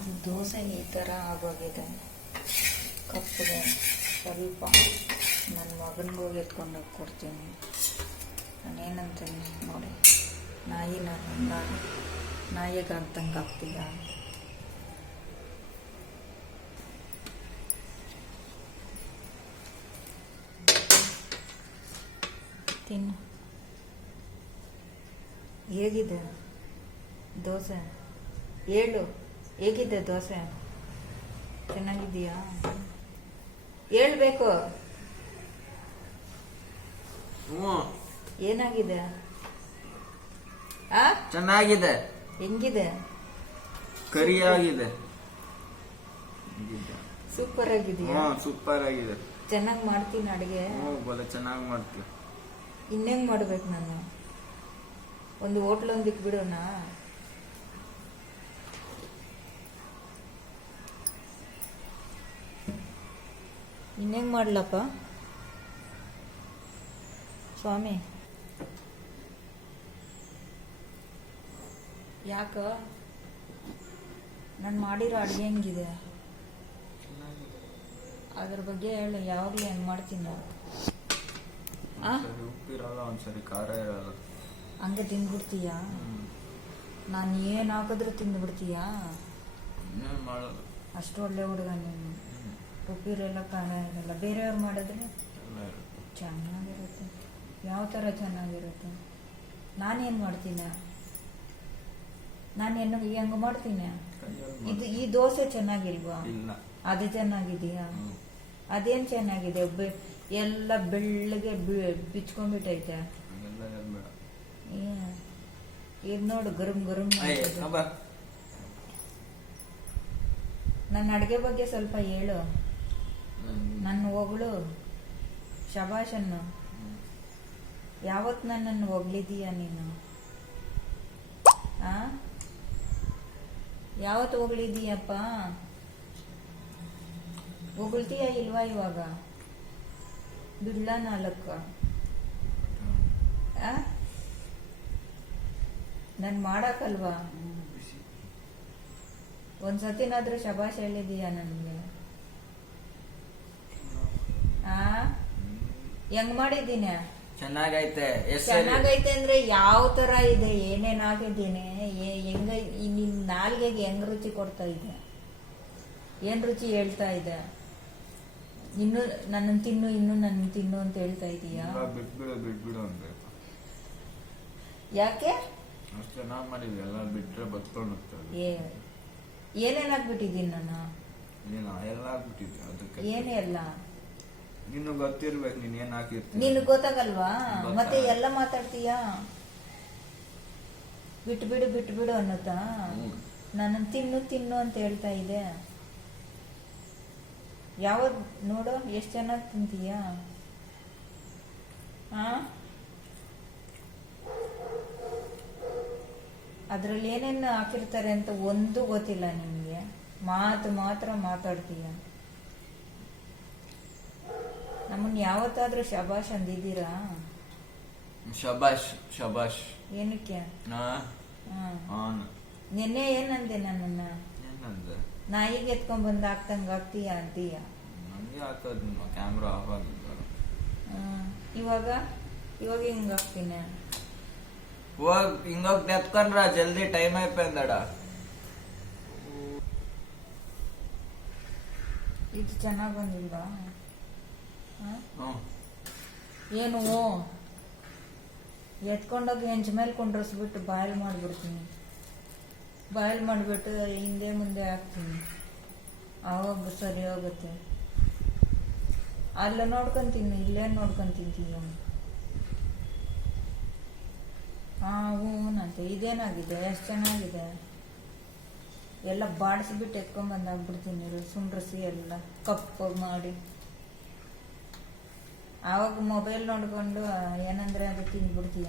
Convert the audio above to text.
ಇದು ದೋಸೆ ಈ ಥರ ಆಗೋಗಿದೆ ಕಪ್ಪಗೆ. ಸ್ವಲ್ಪ ನನ್ನ ಮಗನಿಗೆ ಹೋಗಿ ಎತ್ಕೊಂಡೋಗಿ ಕೊಡ್ತೀನಿ. ನಾನೇನಂತೀನಿ ನೋಡಿ, ನಾನು ನಾಯಿಗೆ ಆಗ್ತಂಗೆ ಆಗ್ತೀಯ. ತಿನ್ನು. ಹೇಗಿದೆ ದೋಸೆ? ಹೇಳು, ಹೇಗಿದೆ ದೋಸೆ? ಚೆನ್ನಾಗಿದೆಯಾ? ಹೇಳ್ಬೇಕು. ಏನಾಗಿದೆ? ಚೆನ್ನಾಗಿದೆ. ಹೆಂಗಿದೆ? ಕರಿಯಾಗಿದೆ. ಸೂಪರ್ ಆಗಿದೆಯಾ? ಸೂಪರ್ ಆಗಿದೆ. ಚೆನ್ನಾಗಿ ಮಾಡ್ತೀನಿ ಅಡುಗೆ. ಚೆನ್ನಾಗಿ ಮಾಡ್ತೀವಿ. ಇನ್ನೇನು ಮಾಡ್ಬೇಕು ನಾನು? ಒಂದು ಹೋಟ್ಲ್ ಒಂದು ಇಕ್ಬಿಡೋಣ. ಇನ್ನೇನು ಮಾಡ್ಲಪ್ಪ ಸ್ವಾಮಿ? ಯಾಕ ನಾನು ಮಾಡಿರೋ ಅಡುಗೆ ಹೆಂಗಿದೆ? ಅದ್ರ ಬಗ್ಗೆ ಹೇಳು. ಯಾವಾಗಲೂ ಹೆಂಗೆ ಮಾಡ್ತೀನಿ ನಾನು? ಉಪ್ಪಿರಲ್ಲ, ಒಂದ್ಸರಿ ಖಾರ ಇರಲ್ಲ. ಹಂಗೆ ತಿಂದ್ಬಿಡ್ತೀಯಾ? ನಾನು ಏನು ಹಾಕಿದ್ರೂ ತಿಂದ್ಬಿಡ್ತೀಯಾ? ಅಷ್ಟು ಒಳ್ಳೆ ಹುಡುಗ ನೀನು. ಉಪ್ಪಿರಲ್ಲ, ಖಾರ ಇರಲ್ಲ. ಬೇರೆಯವ್ರು ಮಾಡಿದ್ರೆ ಚೆನ್ನಾಗಿರುತ್ತೆ. ಯಾವ ಥರ ಚೆನ್ನಾಗಿರುತ್ತೆ? ನಾನೇನು ಮಾಡ್ತೀನಿ? ನಾನೇನು ಹೆಂಗೆ ಮಾಡ್ತೀನಿ? ಈ ದೋಸೆ ಚೆನ್ನಾಗಿಲ್ವಾ? ಅದು ಚೆನ್ನಾಗಿದೆಯಾ? ಅದೇನು ಚೆನ್ನಾಗಿದೆ? ಎಲ್ಲ ಬೆಳ್ಳಗೆ ಬಿಚ್ಕೊಂಡ್ಬಿಟ್ಟೈತೆ. ಇದು ನೋಡು, ಗರಂ ಗರಂ. ನನ್ನ ಅಡುಗೆ ಬಗ್ಗೆ ಸ್ವಲ್ಪ ಹೇಳು. ನನ್ನ ಹೊಗಳು, ಶಬಾಷನ್ನು. ಯಾವತ್ತು ನನ್ನನ್ನು ಹೊಗಳಿದೀಯ ನೀನು? ಯಾವತ್ತು ಹೊಗಳಿದೀಯಪ್ಪ? ಹೊಗಳ್ತೀಯ ಇಲ್ವಾ ಇವಾಗ? ಬಿಡ್ಲ ನಾಲ್ಕು. ನಾನು ಮಾಡಕ್ಕಲ್ವಾ? ಒಂದ್ಸತಿನಾದ್ರೂ ಶಬಾಷ್ ಹೇಳಿದೀಯ ನನಗೆ? ಹೆಂಗ್ ಮಾಡಿದ್ದೀನಿ? ಚೆನ್ನಾಗೈತೆ. ಚೆನ್ನಾಗೈತೆ ಅಂದ್ರೆ ಯಾವ ತರ ಇದೆ? ಏನೇನ್ ಹಾಕಿದ್ದೀನಿ? ಹೆಂಗ ನಿನ್ ನಾಲ್ಗೆಗೆ ಹೆಂಗ್ ರುಚಿ ಕೊಡ್ತಾ ಇದೆ? ಏನ್ ರುಚಿ ಹೇಳ್ತಾ ಇದೆ? ಇನ್ನು ನನ್ನ ತಿನ್ನು, ಇನ್ನು ನನ್ನ ತಿನ್ನು ಅಂತ ಹೇಳ್ತಾ ಇದೀಯಾ? ಬಿಟ್ಬಿಡು ಅನ್ಬೇಕು. ಯಾಕೆ? ಅಷ್ಟು ಚೆನ್ನಾಗಿ ಮಾಡಿದ್ವಿ. ಎಲ್ಲ ಬಿಟ್ರೆ ಬತ್ಕೊಂಡು ಹೋಗ್ತದೆ. ಏನೇನ್ ಹಾಕ್ಬಿಟ್ಟಿದ್ದೀನಿ ನಾನು? ಎಲ್ಲ ಹಾಕ್ಬಿಟ್ಟಿದ್ದೆ. ಅದಕ್ಕೆ ಏನೇ ಎಲ್ಲ ನಿನ್ನ ಗೊತ್ತಿರ್ಬೇಕು. ನೀನ್ ಏನ್ ಹಾಕಿರ್ತೀನಿ. ನಿನ್ ಗೊತ್ತಾಗಲ್ವಾ? ಮತ್ತೆ ಎಲ್ಲ ಮಾತಾಡ್ತೀಯಾ? ಬಿಟ್ಬಿಡು ಬಿಟ್ಬಿಡು ಅನ್ನುತ್ತಾ? ನನ್ನ ತಿನ್ನು ತಿನ್ನು ಅಂತ ಹೇಳ್ತಾ ಇದೆ. ಯಾವತ್ ನೋಡು ಎಷ್ಟು ಚೆನ್ನಾಗಿ ತಿಂತೀಯ. ಅದ್ರಲ್ಲಿ ಏನೇನು ಹಾಕಿರ್ತಾರೆ ಅಂತ ಒಂದು ಗೊತ್ತಿಲ್ಲ ನಿಮ್ಗೆ. ಮಾತ್ರ ಮಾತಾಡ್ತೀಯ. ನಮ್ಮನ್ನ ಯಾವತ್ತಾದ್ರೂ ಶಬಾಷ್ ಅಂದಿದ್ದೀರಾ? ಶಬಾಷ್. ಏನಕ್ಕೆ? ನಿನ್ನೆ ಏನಂದೆ ನನ್ನನ್ನ? ನಾಯಿಗೆ ಎತ್ಕೊಂಡ್ ಬಂದು ಹಾಕ್ತಂಗ ಆಗ್ತೀಯ ಅಂತೀಯ. ಕ್ಯಾಮ್ರಾ ಆಫ್ ಆಗಿದ್ದ. ಇವಾಗ ಹಿಂಗ ಹಾಕ್ತೀನಿ. ಹಿಂಗೋಗಿ ಎತ್ಕೊಂಡ್ರ ಜಲ್ದಿ ಟೈಮ್ అయిపోయిందడ. ಇದು ಚೆನ್ನಾಗ್ ಬಂದಿಲ್ವಾ? ಏನು ಎತ್ಕೊಂಡೋಗಿ ಹೆಂಚ ಮೇಲೆ ಕೊಂಡ್ರಸ್ಬಿಟ್ಟು ಬಾಯ್ಲ್ ಮಾಡ್ಬಿಡ್ತೀನಿ. ಬಾಯ್ಲ್ ಮಾಡಿಬಿಟ್ಟು ಹಿಂದೆ ಮುಂದೆ ಹಾಕ್ತೀನಿ. ಆವಾಗ ಸರಿ ಹೋಗುತ್ತೆ. ಅಲ್ಲ ನೋಡ್ಕೊಂತೀನಿ, ಇಲ್ಲೇನು ನೋಡ್ಕೊಂಡು ತಿಂತೀಯ? ಹೂನಂತೆ. ಇದೇನಾಗಿದೆ? ಎಷ್ಟು ಚೆನ್ನಾಗಿದೆ. ಎಲ್ಲ ಬಾಡಿಸ್ಬಿಟ್ಟು ಎತ್ಕೊಂಡ್ಬಂದು ಹಾಕ್ಬಿಡ್ತೀನಿ. ಸುಂಡ್ರಸಿ ಎಲ್ಲ ಕಪ್ಪು ಮಾಡಿ. ಆವಾಗ ಮೊಬೈಲ್ ನೋಡ್ಕೊಂಡು ಏನಂದ್ರೆ ಅದು ತಿಂದ್ಬಿಡ್ತೀಯ.